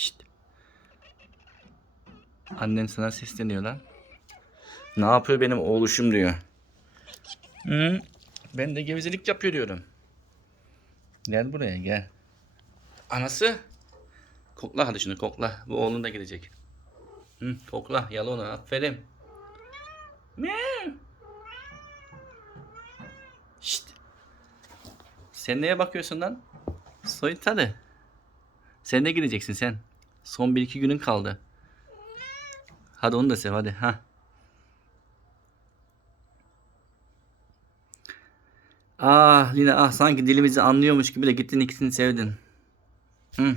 Pişt. Annen sana sesleniyor lan. Ne yapıyor benim oğluşum diyor. Hı? Ben de gevezelik yapıyor diyorum. Gel buraya gel. Anası. Kokla hadi şunu kokla. Bu oğlun da gidecek. Hı, kokla yala onu aferin. Şşt. Sen neye bakıyorsun lan? Soyut hadi. Sen de gideceksin sen. Son bir iki günün kaldı. Hadi onu da sev hadi. Ha. Ah Lina ah sanki dilimizi anlıyormuş gibi de gittin ikisini sevdin. Hı.